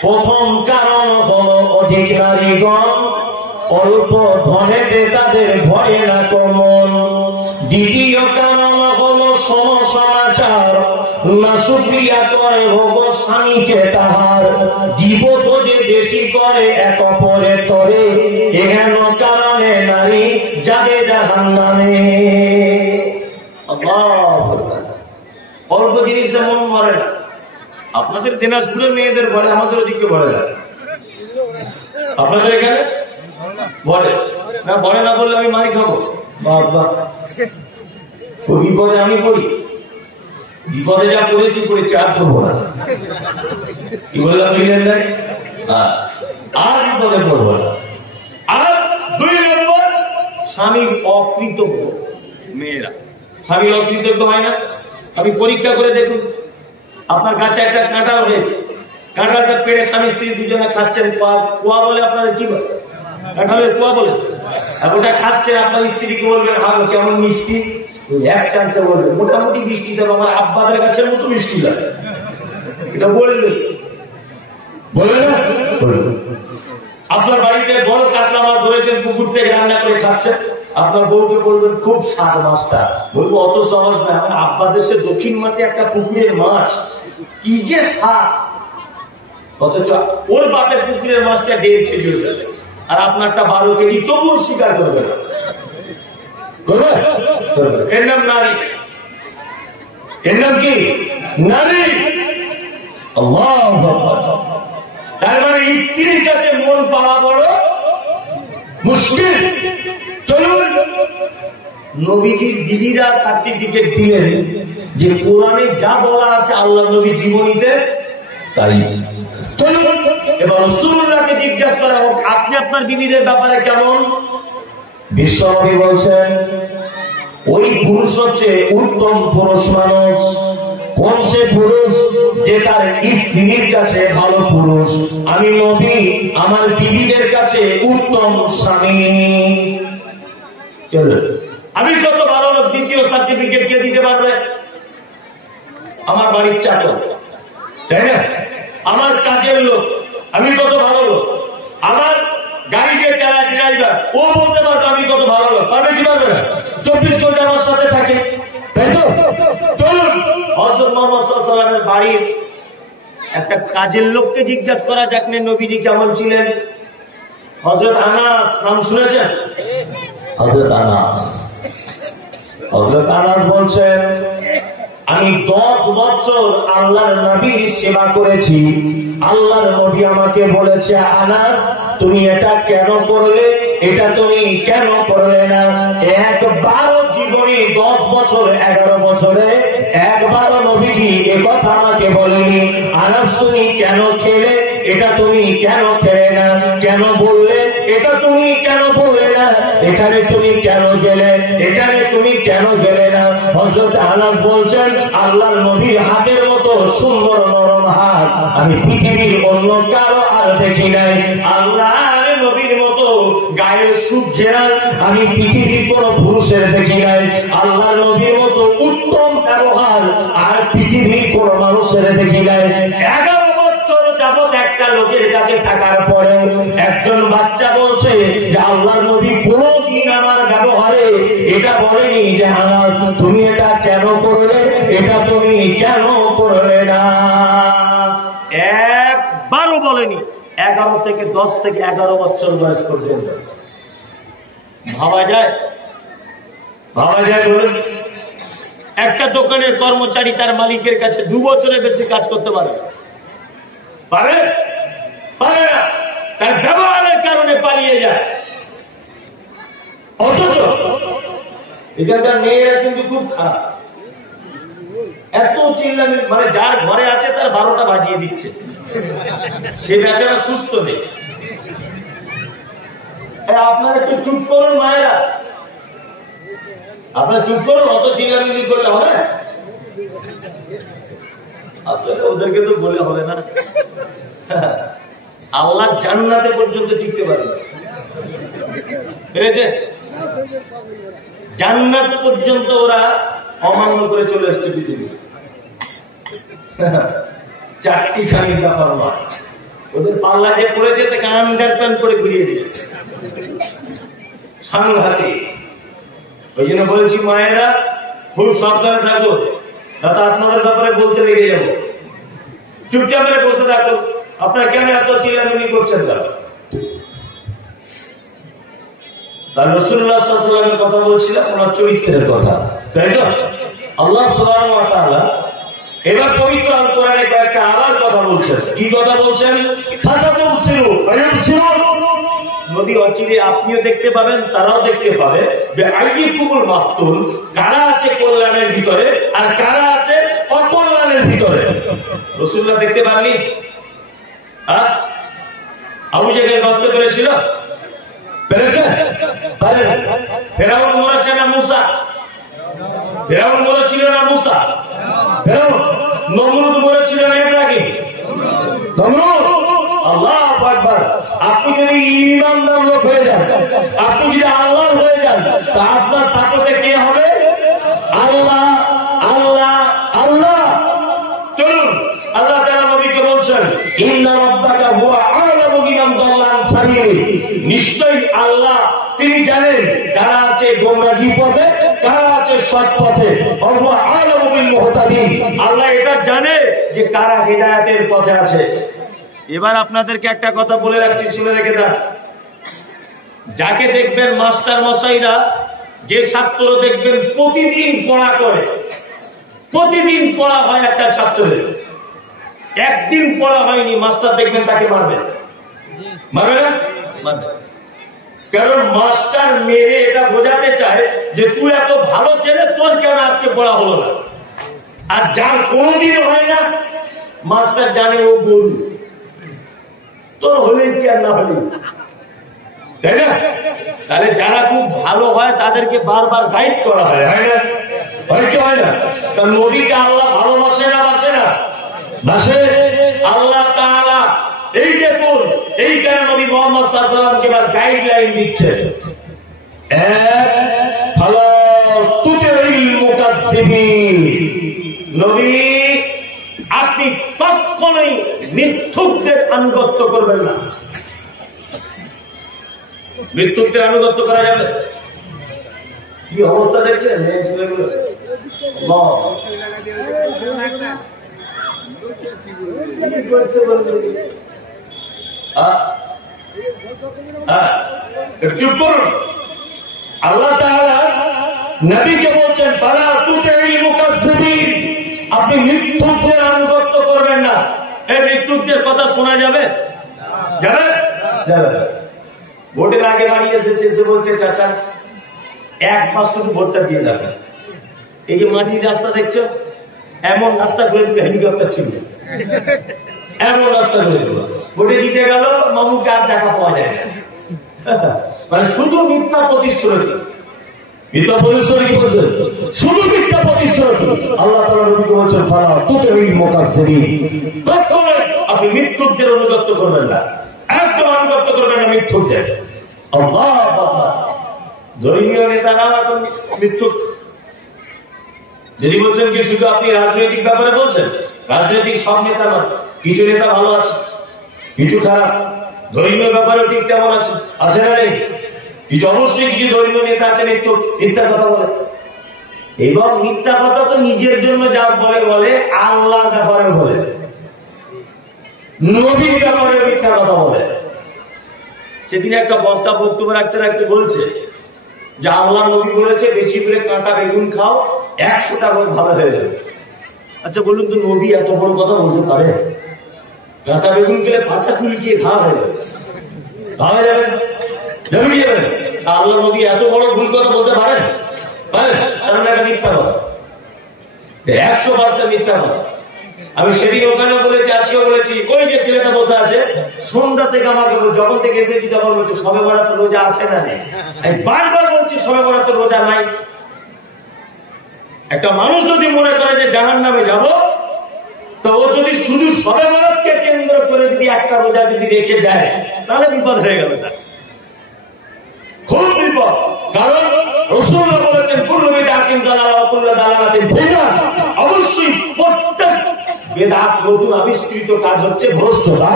প্রথম কারণ হলো অধিক নারীগণ, অল্প ধনেতে তাদের ভয় না কমন। দ্বিতীয় কারণ হলো সমসমাচার, না শুকরিয়া করে ভোগ স্বামীকে তাহার, জীবত যে বেশি করে এক অপরের তরে, এহেন কারণে নারী যাবে জাহান্নামে। আল্লাহু আকবার। অল্প জিনিসে মন ভরে না। আপনাদের দিনাজপুরের মেয়েদের ভরে, আমাদের ওদিকে ভরে না। আপনাদের এখানে ভরে না? ভরে না বললে আমি মারি খাবো। বাবা, বিপদে আমি পড়ি, বিপদে যা পড়েছি পড়েছি, আর পড়বো না। কি বললাম? আর বিপদে পড়বো না। আর 2 নম্বর, স্বামীর অকৃতজ্ঞ মেয়েরা। স্বামীর অকৃতজ্ঞ হয় না? আপনি পরীক্ষা করে দেখুন, আপনার কাছে একটা কাঁঠাল হয়েছে, কাঁঠালটা পেড়ে স্বামী স্ত্রী দুজনে খাচ্ছেন, কোয়া বলে আপনাদের কি বলে? কাঁঠালের কোয়া বলে। আর ওটা খাচ্ছেন, আপনার স্ত্রীকে বলবেন, হ্যাঁ কেমন মিষ্টি, এক চান্সে বলবেন মোটামুটি মিষ্টি দেবো, আমার আব্বাদের গাছের মতো মিষ্টি লাগে, এটা বলবে, বলবে না? আপনার বাড়িতে বড় কাতলা মাছ ধরেছেন, পুকুর থেকে রান্না করে খাচ্ছেন, আপনার বউকে বলবেন খুব স্বাদ মাছটা, বলবো অত সহজ না, আমার আব্বা দেশে দক্ষিণ মাঠে একটা পুকুরের মাছ, কি যে স্বাদ, অথচ ওর বাপের পুকুরের মাছটা 1.5 কেজি হয়ে যাবে, আর আপনারটা 12 কেজি, তবুও স্বীকার করবে না। এর নাম নারী, এর নাম কি? নারী। আল্লাহু আকবার। তার মানে স্ত্রীর কাছে মন পাওয়া বড় মুশকিল। চলুন, নবীজির বিবিরা সার্টিফিকেট দিলেন যে কোরআনে যা বলা আছে আল্লাহ নবী জীবনীতে তাই। চলুন এবার রাসূলুল্লাহকে জিজ্ঞাসা করা হোক, আপনি আপনার বিবিদের ব্যাপারে কেমন? বিশ্বনবী বলছেন, ওই পুরুষ হচ্ছে উত্তম পুরুষ মানুষ। কোন সে পুরুষ? যে তার স্ত্রীর কাছে ভালো পুরুষ। আমি নবী আমার বিবিদের কাছে উত্তম স্বামী। চলো, আমি কত ভালো লোক, দ্বিতীয় সার্টিফিকেট কে দিতে পারবে? আমার বাড়ির চাকর, তাই না? আমার কাজের লোক, আমি কত ভালো লোক। আমার গাড়ি দিয়ে চালায় ড্রাইভার, ও বলতে পারবে আমি কত ভালো লোক। পারবে কি পারবে না? 24 ঘন্টা আমার সাথে থাকে, তাই তো? চলুন হযরত মুহাম্মদ সাল্লাল্লাহু আলাইহি ওয়াসাল্লামের বাড়ির একটা কাজের লোককে জিজ্ঞাসা করা যাক না নবীজি কেমন ছিলেন। হযরত আনাস নাম শুনেছেন? হযরত আনাস বলছেন, আমি 10 বছর আল্লাহর নবীর সেবা করেছি। আল্লাহর নবী আমাকে বলেছে, আনাস তুমি এটা কেন করলে, এটা তুমি কেন করলে না? একবারও জীবনে 10 বছর 11 বছরে একবারও নবীজি এ কথা আমাকে বলেনি, আনাস তুমি কেন খেলে, এটা তুমি কেন খেলে না? কেন বললে, এটা তুমি কেন বললে না? এখানে তুমি কেন গেলে, এখানে তুমি কেন গেলে না? হযরত আনাস বলছেন, আল্লাহর নবীর হাতের মতো সুন্দর নরম হাত আমি পৃথিবীর অন্য কারো আর দেখি নাই। আল্লাহর নবীর মতো গায়ের সুঘ্রাণ আমি পৃথিবীর কোন পুরুষের দেখি নাই। আল্লাহর নবীর মতো উত্তম ব্যবহার আর পৃথিবীর কোন মানুষের দেখি নাই। 11 বছর যাবৎ একটা লোকের কাছে থাকার পরে একজন বাচ্চা বলছে যে আল্লাহর নবী কোনদিন আমার ব্যবহারে এটা বলেনি যে আনাস তুমি এটা কেন করলে, এটা তুমি কেন করলে না? একবারও বলেনি। 11 থেকে 10 থেকে 11 বছর বয়স পর্যন্ত। ভাবা যায় বলুন? একটা দোকানের কর্মচারী তার মালিকের কাছে 2 বছরের বেশি কাজ করতে পারে না, তার ব্যবহারের কারণে পালিয়ে যায়। অথচ এখানকার মেয়েরা কিন্তু খুব খারাপ, এত চিল্লামি, মানে যার ঘরে আছে তার 12টা বাজিয়ে দিচ্ছে, সে বেচারা সুস্থ নেই। আপনারা একটু চুপ করুন মায়েরা, আপনারা চুপ করুন, অত চিল্লামি করলে হবে? আসলে ওদেরকে তো বলে হবে না, আল্লাহ জান্নাতে পর্যন্ত টিকতে পারবে, পেরেছে? জান্নাত পর্যন্ত ওরা অমান্য করে চলে এসছে পৃথিবী। 4টিখানির ব্যাপার নয়, ওদের পাল্লা যে পড়েছে তাকে আন্ডারপ্যান্ট করে ঘুরিয়ে দিবে, সাংঘাতিক। ওই জন্য বলছি মায়েরা খুব সাবধানে থাকো, দাদা আপনাদের ব্যাপারে বলতে লেগে যাবো। চুপচাপ মেরে বসে থাকো, আপনারা কেন এত চিল্লামিল্লি করছেন? তার রাসূলুল্লাহ সাল্লাল্লাহু আলাইহি ওয়াসাল্লামের কথা বলছিলাম, ওনার চরিত্রের কথা, তাই তো? আল্লাহ সুবহানাহু ওয়া তাআলা এবার পবিত্র আল কোরআনে কয়েকটা আবার কথা বলছেন। কি কথা বলছেন? ফাসাতুবসিরু ওয়া ইউবসিরুন, নবী অচিরে আপনিও দেখতে পাবেন, তারাও দেখতে পাবে যে আইয়ুকুমুল মাফতুন, কারা আছে কল্যাণের ভিতরে আর কারা আছে অকল্যাণের ভিতরে। রাসূলুল্লাহ দেখতে পাননি? আবু জেহেল বাঁচতে পেরেছিল? পেরেছে? ফেরাউন মরেছে না মুসা? ফেরাউন মরেছিল না মুসা? ফেরাউন। নমরুদ মরেছিল না ইব্রাহিম? নমরুদ। আল্লাহু আকবার। আপনি যদি ঈমানদার লোক হয়ে যান, আপনি যদি আল্লাহর হয়ে যান, তা আপনার সাপোর্টে কে হবে? আল্লাহ, আল্লাহ, আল্লাহ। চলুন আল্লাহ তাআলা নবীকে বলছেন, ইন্না রাব্বাকা হুয়া আ'লামু বিমান দাল্লা আন সাবিলি, নিশ্চয়ই আল্লাহ তিনি জানেন কারা আছে গোমরাহি পথে, কারা আছে সৎ পথে। হুয়া আ'লামু বিল মুহতাদিন, আল্লাহ এটা জানে যে কারা হিদায়াতের পথে আছে। এবার আপনাদেরকে একটা কথা বলে রাখছি, শুনে রেখে দেন। যাকে দেখবেন মাস্টার মশাইরা, যে ছাত্র দেখবেন প্রতিদিন পড়া করে, প্রতিদিন পড়া হয় একটা ছাত্রের, একদিন পড়া হয়নি, মাস্টার দেখবেন তাকে মারবে, মারবে না? মারবে। কারণ মাস্টার মেরে এটা বোঝাতে চায় যে তুই এত ভালো ছেলে, তোর কেন আজকে পড়া হলো না। আর যার কোনদিন হয় না, মাস্টার জানে ও গরু, তোর হলেই কি আর না হলেই, তাই না? তাহলে যারা খুব ভালো হয় তাদেরকে বারবার গাইড করা হয়, হয় না? হয় কি হয় না? তার নবীকে আল্লাহ ভালোবাসে না বাসে না? বাসে। আল্লাহ তাআলা এই দেখুন, এই কারণে নবী মুহাম্মদ সাল্লাল্লাহু আলাইহি ওয়াসাল্লামকে এবার গাইডলাইন দিচ্ছে। এক, ফালা তুতিল মুকাজ্জিবিন, নবী আপনি কখনোই মিথ্যুকদের আনুগত্য করবেন না। মিথ্যুকদের আনুগত্য করা যাবে? কি অবস্থা দেখছেন মেয়ে ছেলেগুলো? চুপ করুন। আল্লাহ তাআলা নবীকে বলছেন ফালা তুতিল মুকাজ্জিবিন, আপনি মিথ্যুকদের আনুগত্য করবেন না। এই মিথ্যুকদের কথা শোনা যাবে? যাবে? যাবে। ভোটের আগে বাড়ি এসেছে, এসে বলছে চাচা 1 মাস শুধু ভোটটা দিয়ে যাবে। এই যে মাটির রাস্তা দেখছো, এমন রাস্তা করে দিবে হেলিকপ্টার ছিল, এমন রাস্তা করে দেবো। ভোটে জিতে গেল, মামুকে আর দেখা পাওয়া যায় না। মানে শুধু মিথ্যা প্রতিশ্রুতি। মিথ্যা প্রতিশ্রুতি কি বলছে? শুধু মিথ্যা প্রতিশ্রুতি। আল্লাহ তাআলা নবীকে বলছেন ফালা তুতিল মুকাজ্জিবিন, কখনো আপনি মিথ্যুকদের অনুগত্য করবেন না, একদম অনুগত্য করবেন না মিথ্যুকদের। আল্লাহ ধর্মীয় নেতারা এখন মিথ্যুক। যদি বলছেন কি শুধু আপনি রাজনৈতিক ব্যাপারে বলছেন, রাজনৈতিক সব নেতা নয়, কিছু নেতা ভালো আছে, কিছু খারাপ। ধর্মীয় ব্যাপারেও ঠিক তেমন আছে, আছে না নেই? কিছু অবশ্যই কিছু ধর্মীয় নেতা আছে মিথ্যা কথা বলে, এবং মিথ্যা কথা তো নিজের জন্য যা বলে বলে, আল্লাহর ব্যাপারে বলে, নবীর ব্যাপারে মিথ্যা কথা বলে। সেদিন একটা বক্তা বক্তব্য রাখতে রাখতে বলছে যে আল্লাহ নবী বলেছে বেশি করে কাঁটা বেগুন খাও, 100টা রোগ ভালো হয়ে যাবে। আচ্ছা বলুন তো, নবী এত বড় কথা বলতে পারে? কাঁটা বেগুন খেলে পাছা চুলকিয়ে ঘা হয়ে যাবে, খাওয়া যাবে যাবে যাবে। আল্লাহ নবী এত বড় ভুল কথা বলতে পারেন? তার মানে একটা মিথ্যা কথা, 100% মিথ্যা কথা। আমি সেদিন ওখানে বলেছি, আজকেও বলেছি। ওই যে ছেলেটা বসে আছে, সন্ধ্যা থেকে আমাকে যখন থেকে এসেছি তখন বলছে সবে বরাত রোজা আছে না নেই। আমি বারবার বলছি সবে বরাত রোজা নাই। একটা মানুষ যদি মনে করে যে জাহান্নামে যাব, তো ও যদি শুধু সবে বরাতকে কেন্দ্র করে যদি একটা রোজা যদি রেখে দেয়, তাহলে বিপদ হয়ে গেল, তার খুব বিপদ। কারণ রাসূলুল্লাহ বলেছেন কুল্লু বিদআতিন দালালা ওয়া কুল্লু দালালাতিন ফিন্নার, অবশ্যই প্রত্যেক বেদাত নতুন আবিষ্কৃত কাজ হচ্ছে ভ্রষ্টতা।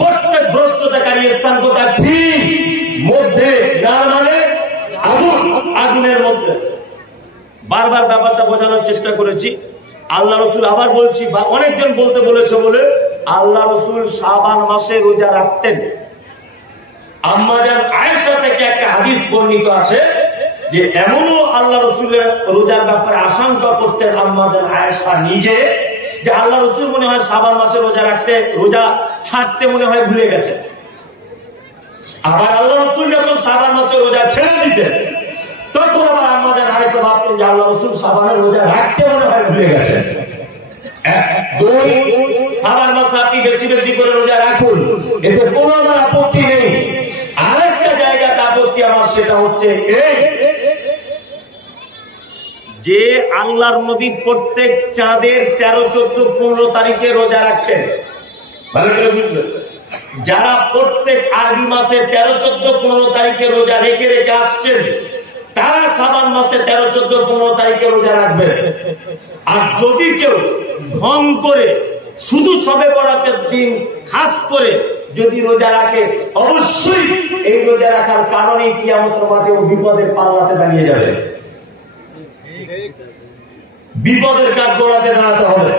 প্রত্যেক ভ্রষ্টতাকারী স্থান কোথায়? মধ্যে, না মানে আগুন, আগুনের মধ্যে। বারবার ব্যাপারটা বোঝানোর চেষ্টা করেছি। আল্লাহ রসুল, আবার বলছি, অনেকজন বলতে বলেছে বলে, আল্লাহ রসুল শাবান মাসে রোজা রাখতেন। আম্মাজান আয়েশা থেকে একটা হাদিস বর্ণিত আছে যে এমনও আল্লাহ রসুলের রোজার ব্যাপারে আশঙ্কা করতেন আম্মাজান আয়েশা নিজে, যে আল্লাহ রসুল মনে হয় শাবান মাসে রোজা রাখতে, রোজা ছাড়তে মনে হয় ভুলে গেছে। আবার আল্লাহ রসুল যখন শাবান মাসে রোজা ছেড়ে দিতেন, তখন আবার আম্মাজান আয়েশা ভাবতেন যে আল্লাহ রসুল শাবানের রোজা রাখতে মনে হয় ভুলে গেছেন। শাবান মাসে আপনি বেশি বেশি করে রোজা রাখুন, এতে কোনো আমার আপত্তি নেই। আরেকটা জায়গাতে আপত্তি আমার, সেটা হচ্ছে এই যে আল্লাহর নবী প্রত্যেক চাঁদের 13, 14, 15 তারিখে রোজা রাখছেন। ভালো করে বুঝবেন, যারা প্রত্যেক আরবি মাসে 13, 14, 15 তারিখে রোজা রেখে রেখে আসছেন, তারা শাবান মাসে 13, 14, 15 তারিখে রোজা রাখবেন। আর যদি কেউ ঢং করে শুধু শবে বরাতের দিন খাস করে যদি রোজা রাখে, অবশ্যই এই রোজা রাখার কারণে কিয়ামতের মাঠে ও বিপদের পাল্লাতে দাঁড়িয়ে যাবে, বিপদের কাঠ গোড়াতে দাঁড়াতে হবে।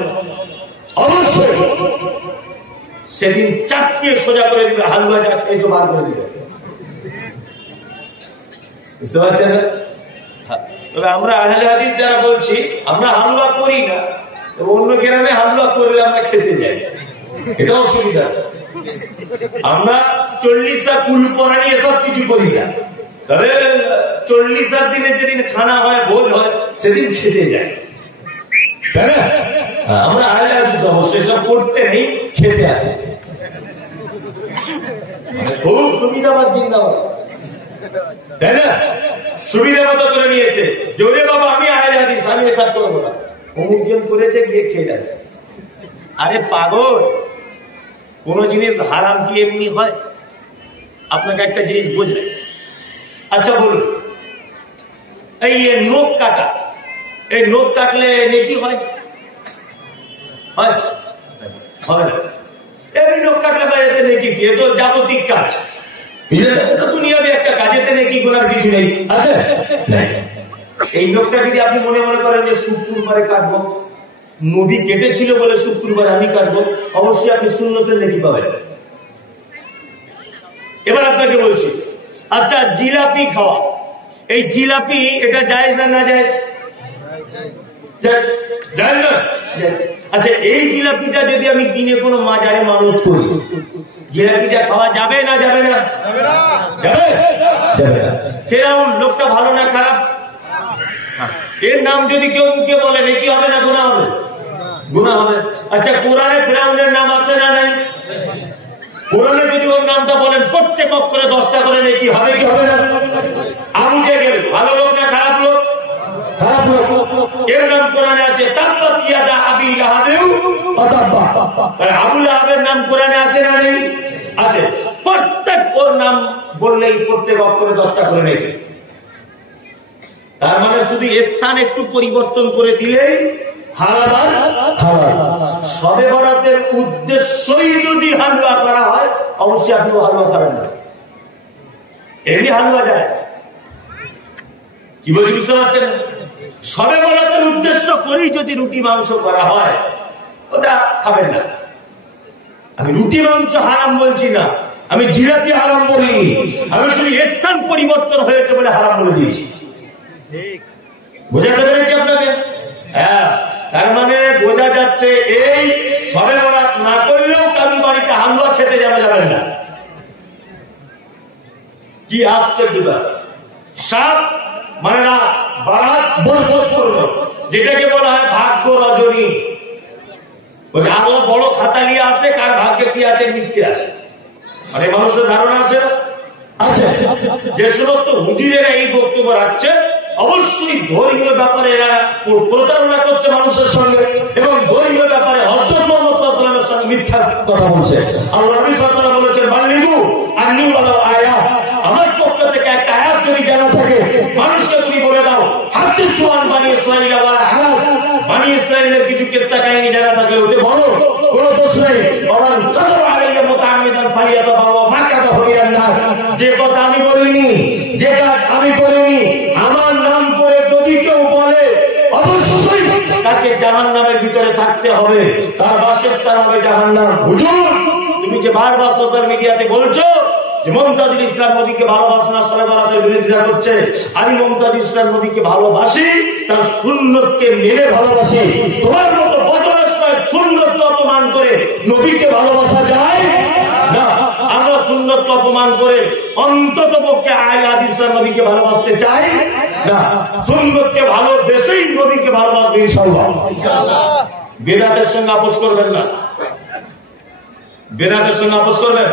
অবশ্যই সেদিন চাপকে সোজা করে দিবে, হালুয়া যা খেয়েছো বার করে দিবে। বুঝতে পারছেন? তবে আমরা আহলে হাদিস যারা বলছি, আমরা হালুয়া করি না, অন্য গ্রামে হালুয়া করলে আমরা খেতে যাই, এটা অসুবিধা। আমরা 40 কুলপনা নিয়ে সব কিছু করি না, তবে 40 দিনে যেদিন খানা হয়, ভোজ হয়, সেদিন খেতে যাই, তাই না? আমরা আহলে হাদিস অবশ্যই সব করতে নেই, খেতে আছে। খুব সুবিধাবাদ জিন্দাবাদ, তাই না? সুবিধা মতো করে নিয়েছে, জোরে বাবা আমি আহলে হাদিস, আমি এসব করবো না, অমুকজন করেছে গিয়ে খেয়ে আসে। আরে পাগল, কোন জিনিস হারাম কি এমনি হয়? আপনাকে একটা জিনিস বুঝবে। আচ্ছা বলুন, এই নখ কাটা, এই নখ কাটলে নেকি হয়? হয় হয় এমনি লোক কাটলে বাইরেতে নেকি কি, এ তো জাগতিক কাজ, তো দুনিয়াবি একটা কাজেতে নেকি গুনার কিছু নেই, আছে এই লোকটা যদি আপনি মনে মনে করেন যে শুক্রবারে কাটবো, নবী কেটেছিল বলে শুক্রবারে আমি কাটবো, অবশ্যই আপনি সুন্নতের নেকি পাবেন। এবার আপনাকে বলছি, আচ্ছা জিলাপি খাওয়া, এই জিলাপি এটা জায়েজ না না জায়েজ? জানেন না? আচ্ছা এই জিলাপিটা যদি আমি কিনে কোনো মাজারে মানত করি, জিলাপিটা খাওয়া যাবে না যাবে না? যাবে। ফেরাউন লোকটা ভালো না খারাপ? এর নাম যদি কেউ মুখে বলে নেকি হবে না গুনাহ হবে? গুনাহ হবে। আচ্ছা কোরআনে ফেরাউনের নাম আছে না নাই? কোরআনে যদি ওর নামটা বলেন প্রত্যেক অক্ষরে 10টা করে নেকি হবে কি হবে না? আবু জেহেল ভালো লোক না খারাপ লোক? খারাপ লোক। এর নাম কোরআনে আছে তাব্বাত ইয়াদা আবি লাহাব ওয়া তাব্বা। আবু লাহাবের নাম কোরআনে আছে না নেই? আছে। প্রত্যেক ওর নাম বললেই প্রত্যেক অক্ষরে 10টা করে নেকি। তার মানে শুধু স্থান একটু পরিবর্তন করে দিলেই হালাল হালাল। শবে বরাতের উদ্দেশ্যই যদি হালুয়া করা হয়, অবশ্যই আপনি হালুয়া খাবেন না, এমনি হালুয়া যায়। কি বলছি বুঝতে পারছেন? শবে বরাতের উদ্দেশ্য করেই যদি রুটি মাংস করা হয়, ওটা খাবেন না। আমি রুটি মাংস হারাম বলছি না, আমি জিলাপি হারাম বলিনি, আমি শুধু স্থান পরিবর্তন হয়েছে বলে হারাম বলে দিয়েছি। বোঝাতে পেরেছি আপনাকে? হ্যাঁ, তার মানে বোঝা যাচ্ছে এই শবে বরাত না করলেও কারোর বাড়িতে হালুয়া খেতে যাবেন না। কি আশ্চর্য! সাত মানে রাত, বারাত বরকতপূর্ণ, যেটাকে বলা হয় ভাগ্য রজনী। আল্লাহ বড় খাতা নিয়ে আসে, কার ভাগ্যে কি আছে লিখতে আসে। মানে মানুষের ধারণা আছে না? আছে। যে সমস্ত হুজুরেরা এই বক্তব্য রাখছে, অবশ্যই ধর্মীয় ব্যাপারে এরা প্রতারণা করছে মানুষের সঙ্গে, এবং ধর্মীয় ব্যাপারে হযরত মুহাম্মদ সাল্লাল্লাহু আলাইহি ওয়াসাল্লামের সঙ্গে মিথ্যা কথা বলছে। আল্লাহ নবী সাল্লাল্লাহু আলাইহি ওয়াসাল্লাম বলেছেন, বাল্লিগু আন্নী ওয়ালাউ আয়াত, আমার পক্ষ থেকে একটা আয়াত যদি জানা থাকে মানুষকে তুমি বলে দাও। হাদিসু আন বানি ইসরাঈল ওয়া আয়াত, বানি ইসরাঈলের কিছু কিসসা কাহিনী জানা থাকলে ওতে বলো, কোনো দোষ নেই। ওমান কাযাবা আলাইয়া মুতাআম্মিদান ফালিয়াতাবাওয়া মাকাদাহু মিনান নার, যে কথা আমি বলিনি, যে কাজ আমি করিনি, আমার নাম করে যদি কেউ বলে, অবশ্যই তাকে জাহান্নামের ভিতরে থাকতে হবে, তার বাসস্থান হবে জাহান্নাম। হুজুর তুমি যে বারবার সোশ্যাল মিডিয়াতে বলছো যে মুমতাজুল ইসলাম নবীকে ভালোবাসে না, শবে বরাতের বিরোধিতা করছে, আমি মুমতাজুল ইসলাম নবীকে ভালোবাসি, তার সুন্নতকে মেনে ভালোবাসি। তোমার মতো বদমাশরা সুন্নতকে অপমান করে নবীকে ভালোবাসা যায় না। আমরা সুন্নতকে অপমান করে অন্তত পক্ষে আহলে হাদিসরা নবীকে ভালোবাসতে চাই না। সুন্নতকে ভালোবেসেই নবীকে ভালোবাসবে ইনশাআল্লাহ। বেদাতের সঙ্গে আপোষ করবেন না, বেদাতের সঙ্গে আপোষ করবেন।